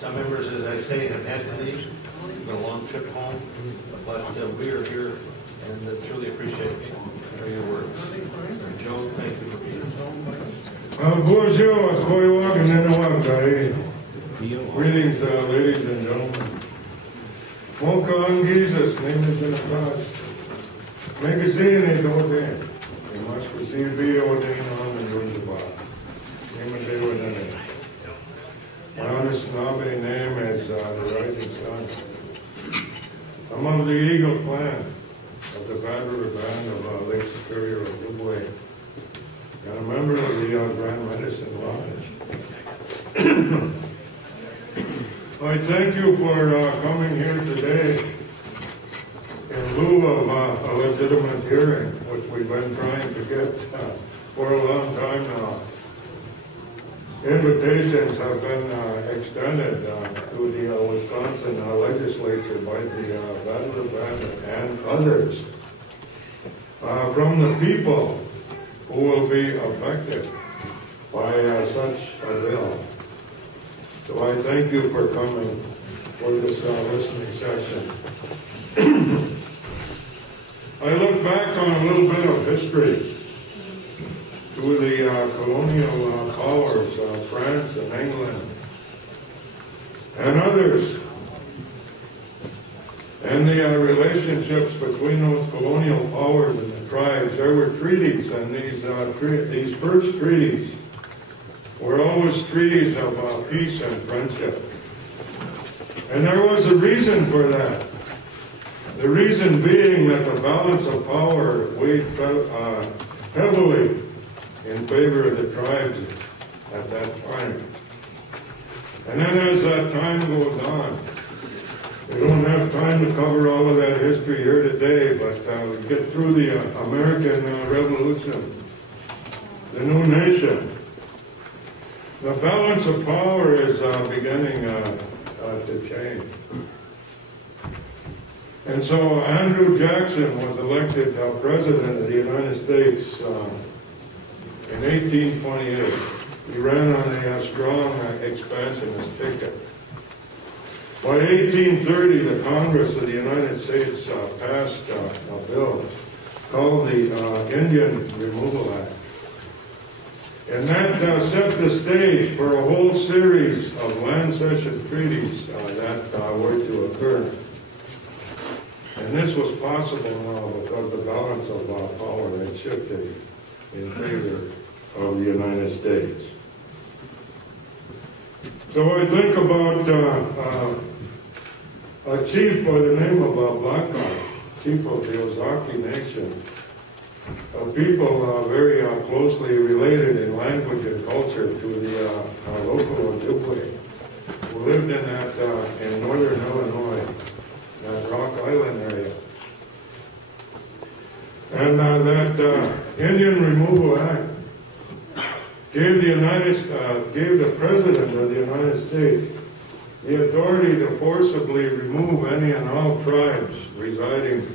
Some members, as I say, have had to leave. It's been a long trip home, but we are here and truly appreciate your work. Joe, thank you for being here. Bonjour, greetings, ladies and gentlemen. Welcome, Jesus, name is in the class. Magazine is ordained. You must receive be ordained on the rules of God. Name of day within it. My honest nominee name is the Rising Sun. I'm of the Eagle clan of the Bad River Band of Lake Superior of Ojibwe. And a member of the Grand Medicine Lodge. I thank you for coming here today in lieu of a legitimate hearing, which we've been trying to get for a long time now. Invitations have been extended to the Wisconsin legislature by the Bad River Band and others from the people who will be affected by such a bill. So I thank you for coming for this listening session. I look back on a little bit of history to the colonial powers, France and England, and others, and the relationships between those colonial powers and the tribes. There were treaties, and these first treaties were always treaties of peace and friendship. And there was a reason for that. The reason being that the balance of power weighed heavily in favor of the tribes at that time. And then as that time goes on, we don't have time to cover all of that history here today, but we get through the American Revolution, the new nation. The balance of power is beginning to change. And so Andrew Jackson was elected President of the United States in 1828. He ran on a strong expansionist ticket. By 1830, the Congress of the United States passed a bill called the Indian Removal Act. And that set the stage for a whole series of land cession treaties that were to occur. And this was possible now because the balance of power had shifted in favor of the United States. So I think about a chief by the name of Black Hawk, chief of the Ozaki Nation. People very closely related in language and culture to the local Ojibwe, who lived in northern Illinois, that Rock Island area. And that Indian Removal Act gave the President of the United States the authority to forcibly remove any and all tribes residing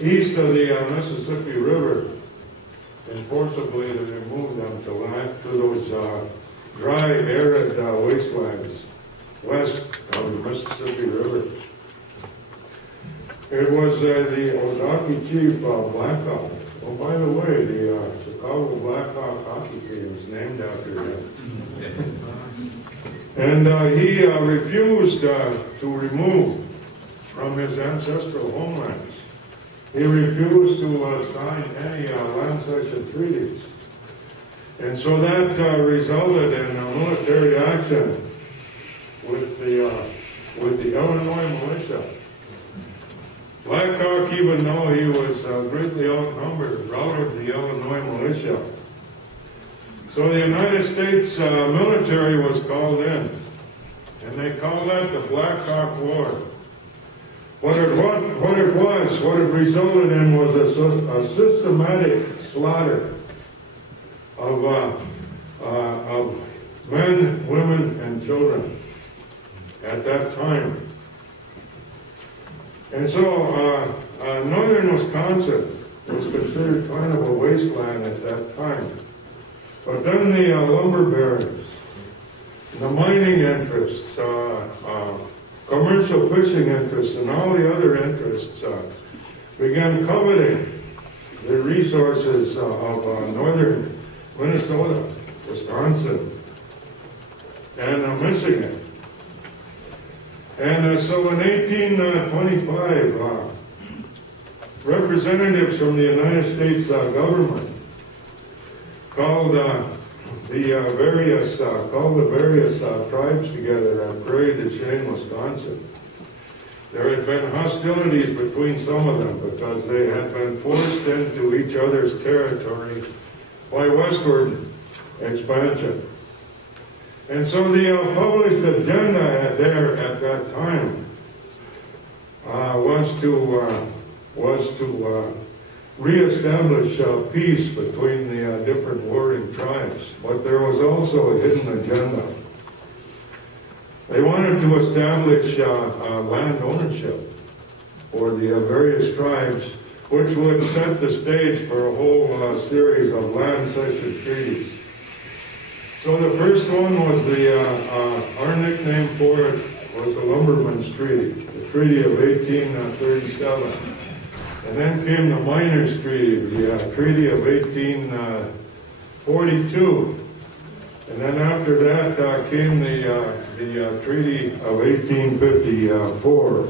east of the Mississippi River, and forcibly to remove them to those dry, arid wastelands west of the Mississippi River. It was the Ozaki chief, Black Hawk. Oh, by the way, the Chicago Black Hawk hockey team is named after him. And he refused to remove from his ancestral homelands. He refused to sign any land cession treaties. And so that resulted in a military action with the Illinois militia. Black Hawk, even though he was greatly outnumbered, routed the Illinois militia. So the United States military was called in, and they called that the Black Hawk War. What it resulted in was a systematic slaughter of men, women, and children at that time. And so northern Wisconsin was considered kind of a wasteland at that time. But then the lumber barons the mining interests, commercial fishing interests, and all the other interests began coveting the resources of northern Minnesota, Wisconsin, and Michigan. And so in 1825, representatives from the United States government called the various tribes together at Prairie du Chien, Wisconsin. There had been hostilities between some of them because they had been forced into each other's territory by westward expansion. And so the published agenda there at that time was to reestablish peace between the different warring tribes. But there was also a hidden agenda. They wanted to establish land ownership for the various tribes, which would set the stage for a whole series of land cession treaties. So the first one was our nickname for it was the Lumbermen's Treaty, the Treaty of 1837. And then came the Miners' Treaty, the Treaty of 1842. And then after that came the Treaty of 1854.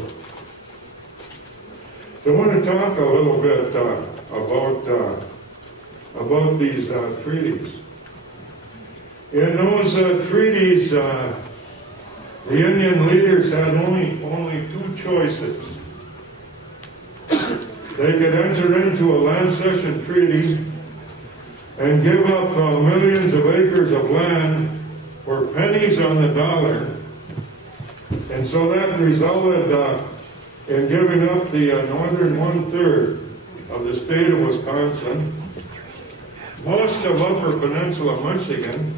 So I want to talk a little bit about these treaties. In those treaties, the Indian leaders had only two choices. They could enter into a land cession treaty and give up millions of acres of land for pennies on the dollar. And so that resulted in giving up the northern one-third of the state of Wisconsin, most of Upper Peninsula Michigan,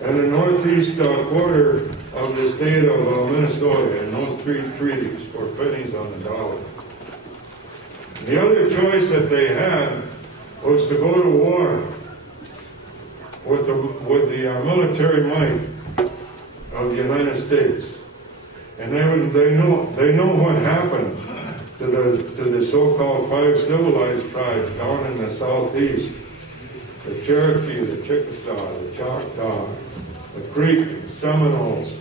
and the northeast quarter of the state of Minnesota in those three treaties for pennies on the dollar. The other choice that they had was to go to war with the military might of the United States. And they know what happened to the so-called 5 civilized tribes down in the southeast: the Cherokee, the Chickasaw, the Choctaw, the Creek, the Seminoles.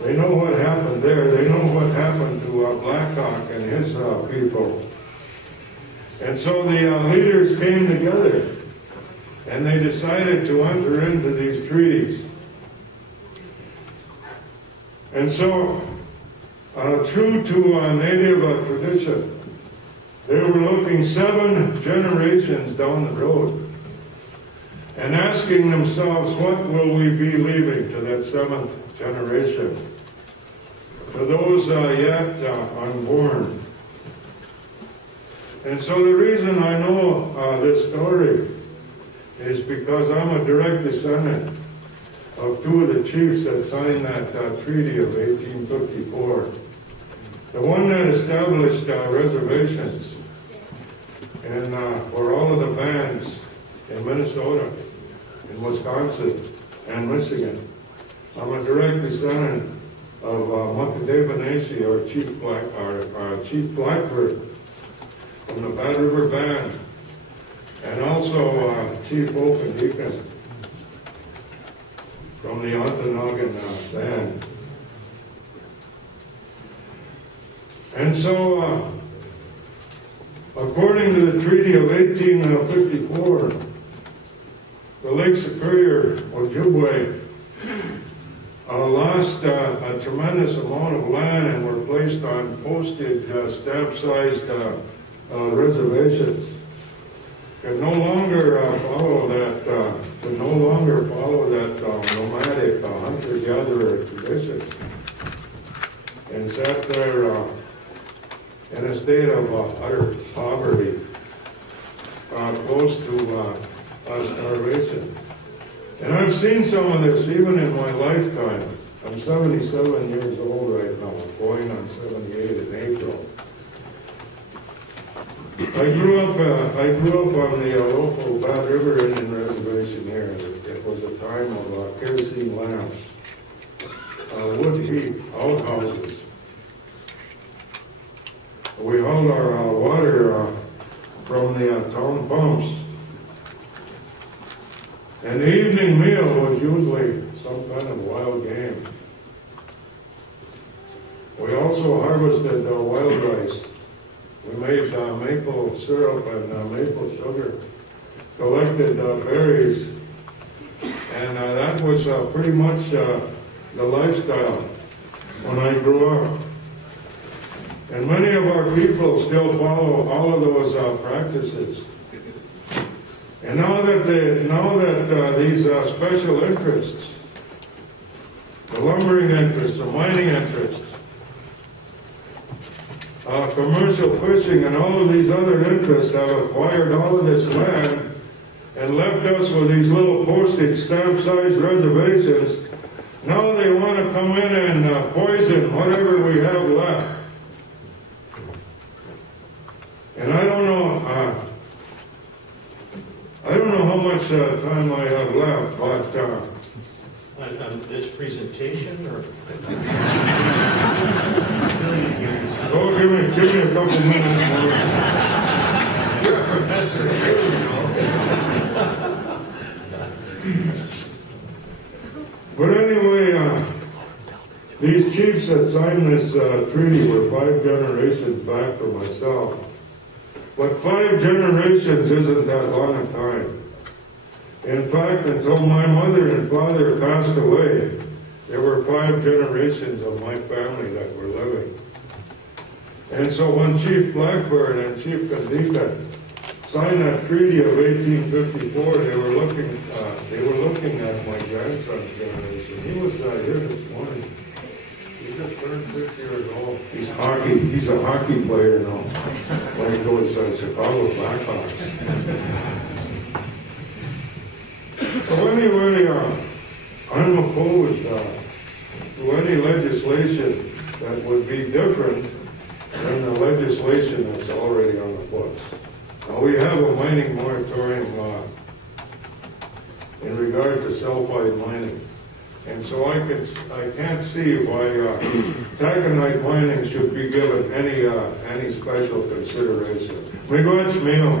They know what happened there. They know what happened to Blackhawk and his people. And so the leaders came together and they decided to enter into these treaties. And so, true to native tradition, they were looking 7 generations down the road and asking themselves, what will we be leaving to that 7th generation, to those yet unborn? And so the reason I know this story is because I'm a direct descendant of 2 of the chiefs that signed that treaty of 1854. The one that established reservations for all of the bands in Minnesota, in Wisconsin, and Michigan. I'm a direct descendant of Mukadavanesi, or Chief Blackbird, from the Bad River Band, and also Chief Open Deacon from the Ontonagon Band. And so, according to the Treaty of 1854, the Lake Superior, Ojibwe, lost a tremendous amount of land and were placed on postage stamp-sized reservations. Could no longer follow that nomadic hunter-gatherer traditions, and sat there in a state of utter poverty, close to starvation. And I've seen some of this even in my lifetime. I'm 77 years old right now, going on 78 in April. I grew up on the local Bad River Indian Reservation here. It was a time of kerosene lamps. wood heat outhouses. We hauled our water from the town pumps. And the evening meal was usually some kind of wild game. We also harvested wild rice. We made maple syrup and maple sugar, collected berries, and that was pretty much the lifestyle when I grew up. And many of our people still follow all of those practices. And now that these special interests, the lumbering interests, the mining interests, commercial fishing, and all of these other interests have acquired all of this land and left us with these little postage stamp-sized reservations, now they want to come in and poison whatever we have left. And I don't know how much time I have left, but on this presentation, or oh, give me a couple minutes more. you're a professor, you know. But anyway, these chiefs that signed this treaty were 5 generations back from myself. But 5 generations isn't that long a time. In fact, until my mother and father passed away, there were 5 generations of my family that were living. And so when Chief Blackburn and Chief Candida signed that treaty of 1854, they were looking at my grandson's generation. He was here this morning. He just turned 6 years old. He's a hockey player now. Playing towards Chicago Blackhawks. So anyway, I'm opposed to any legislation that would be different than the legislation that's already on the books. Now, we have a mining moratorium in regard to sulfide mining. And so I can't see why taconite mining should be given any special consideration. Muy good, mío.